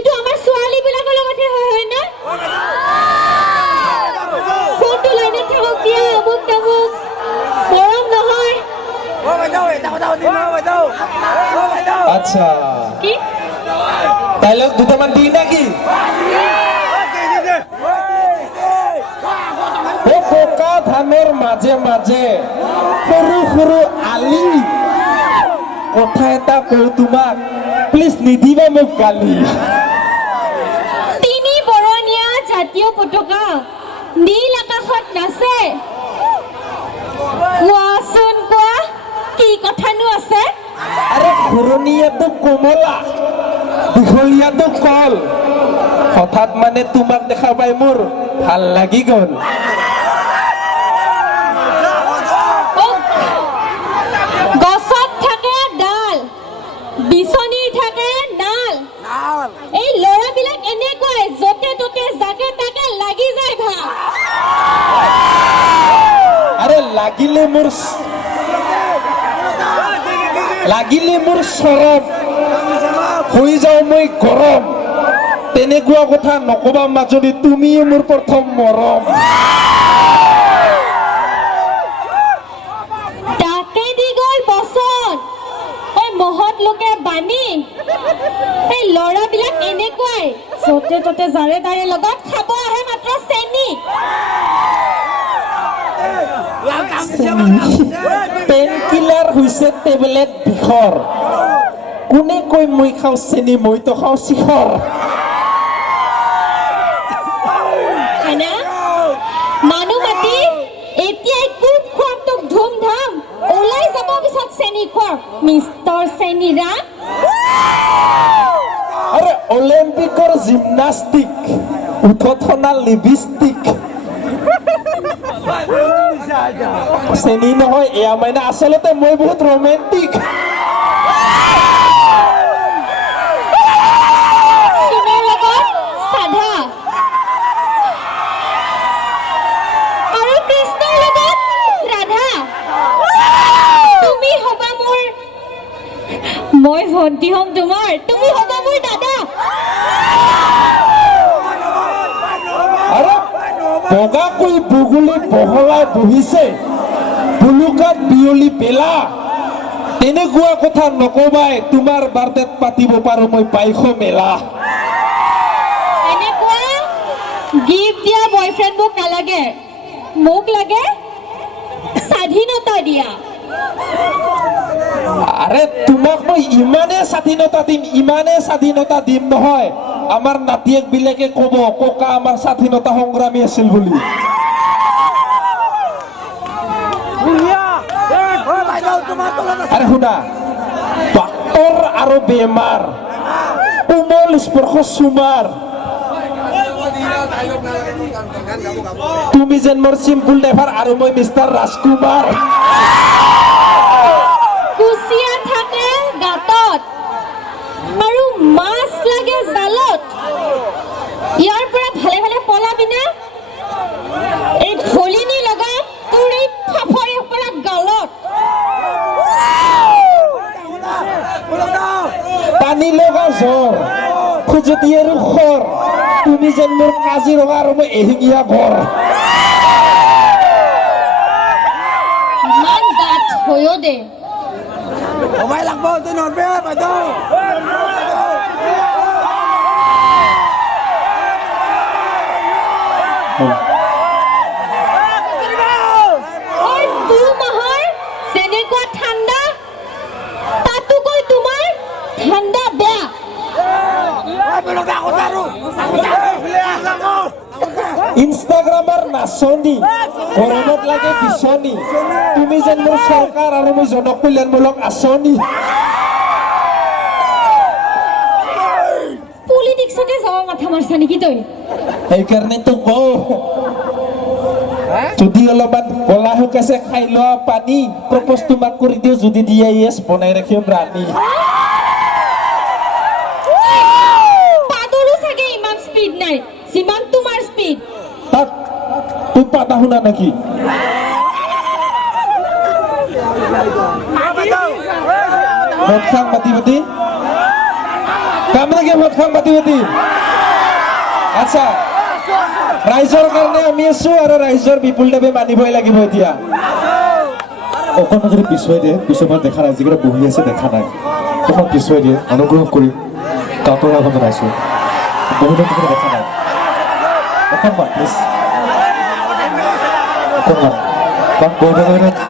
এইটো আমাৰ ছোৱালী বিলাকৰ লগতহে হয় না ফোনটো লাইনত থাকক দিয়া আমুক তামুক মৰম নহয় আচ্ছা কি ডাইলগ দুটামান দি নাকি পকা ধানৰ মাজে মাজে সৰু সৰু আলি কথা এটা কওঁ তোমাক প্লিজ নিদিবা মোক গালি তিনি বৰণীয়া জাতীয় পতাকা নীল আকাশত নাচে কোৱাচোন কোৱা কি কথানো আছে আৰে ঘূৰণীয়াটো কমলা দীঘলীয়াটো কল হঠাৎ মানে তোমাক দেখা পাই মোৰ ভাল লাগি গ'ল গছত থাকে ডাল বিচনীৰ থাকে নাল এই ল'ৰাবিলাক এনেকুৱাই য'তে ত'তে যাকে তাকে লাগি যায় ভাল আৰে লাগিলে মোৰ চৰম হৈ যাওঁ মই গৰম তেনেকুৱা কথা নকবা মাজনী তুমিয়ে মোৰ প্ৰথম মৰম তাকে দি গ'ল বচন এই মহৎ লোকে বাণী এই ল'ৰাবিলাক এনেকুৱাই য'তে ত'তে যাৰে তাৰে লগত খাব আহে মাত্ৰ চেনি পেইন কিলাৰ হৈছে টেবলেট বিষৰ কোনে কৈ মই খাওঁ চেনি মইতো খাওঁ চিখৰ হয়না মানুহ মাতি এতিয়াই খুব খোৱাম তোক ধুমধাম ওলাই যাব পিছত চেনি খোৱা মিষ্টাৰ চেনিৰা আৰে অলিম্পিকৰ জিমনাষ্টিক উঠথনা লিপষ্টিক চেনি নহয় এয়া মানে আচলতে মই বহুত ৰোমেণ্টিক চুনৰ লগত সাধা আৰু কৃষ্ণৰ লগত ৰাধা তুমি হবা মোৰ মই ভণ্টি হ'ম তোমাৰ তুমি হবা মোৰ দাদা আৰে বগাকৈ বগুলি বহলাই বহিছে বুলুকাত বিয়লি পেলা তেনেকুৱা কথা নকবাই তোমাৰ বাৰ্থডেত পাতিব পাৰো মই বাইশ মেলা এনেকুৱা গিফ্ট দিয়া বয়ফ্ৰেণ্ড মোক নালাগে মোক লাগে স্বাধীনতা দিয়া আৰে তোমাক মই ইমানে স্বাধীনতা দিম নহয় আমাৰ নাতিয়েক বিলাকে কব ককা আমাৰ স্বাধীনতা সংগ্ৰামী আছিল বুলি আৰে শুনা ডাক্তৰ আৰু বেমাৰ কোমল স্পৰ্শ চুমাৰ তুমি যেন মোৰ চিম্পুল ড্ৰাইভাৰ আৰু মই মিষ্টাৰ ৰাজকুমাৰ কুচিয়া থাকে গাঁতত আৰু মাছ লাগে জালত ইয়াৰ পৰা ভালে ভালে পলাবি না এই ঢলিনী লগা তোৰ এই ফাফৰি পৰা গালত পানী লগা জ্বৰ খুজুতি আৰু খৰ তুমি যেন মোৰ কাজিৰঙা আৰু মই এশিঙীয়া ঘৰ ইমান ডাঠ হৈও দে Mày lạc bơ tôi nổi bê phải đâu. ঐ তোৰ মাহৰ যেনেকুৱা ঠাণ্ডা তাতোকৈ তোমাৰ ঠাণ্ডা বেয়া ইনষ্টাগ্ৰামৰ নাচনি গৰমত লাগে বিচনী তুমি যেন মোৰ চৰকাৰ আৰু মই জনকল্যাণমূলক আঁচনি পলিটিক্সতে যাব মাথা মাৰছা নেকি তই সেইকাৰণেতো কওঁ যদি অলপমান গলা শুকাইছে খাই লোৱা পানী প্ৰপ'জ তোমাক কৰি দিওঁ যদি দিয়া ইয়েছ বনাই ৰাখিম ৰাণী পাদৰো চাগে ইমান স্পীড নাই যিমান তোমাৰ স্পীড তাক তুই পাতা শুনা নাকি মদ খাম মাতি মাতি কাম লাগে ভাত খাম পাতি পাতি আচ্ছা ৰাইজৰ কাৰণে আমি আছো আৰু ৰাইজৰ বিপুলদেৱে মানিবই লাগিব এতিয়া অকণমান যদি পিছুৱাই দিয়ে পিছুৱাই দেখা নাই যিকেইটা বহি আছে দেখা নাই অকণমান পিছুৱাই দিয়ে অনুগ্ৰহ কৰি কাতৰ আহ্বান জনাইছোঁ বহুতে দেখা নাই অকণমান প্লিজ অকণমান কাৰণ বহুতে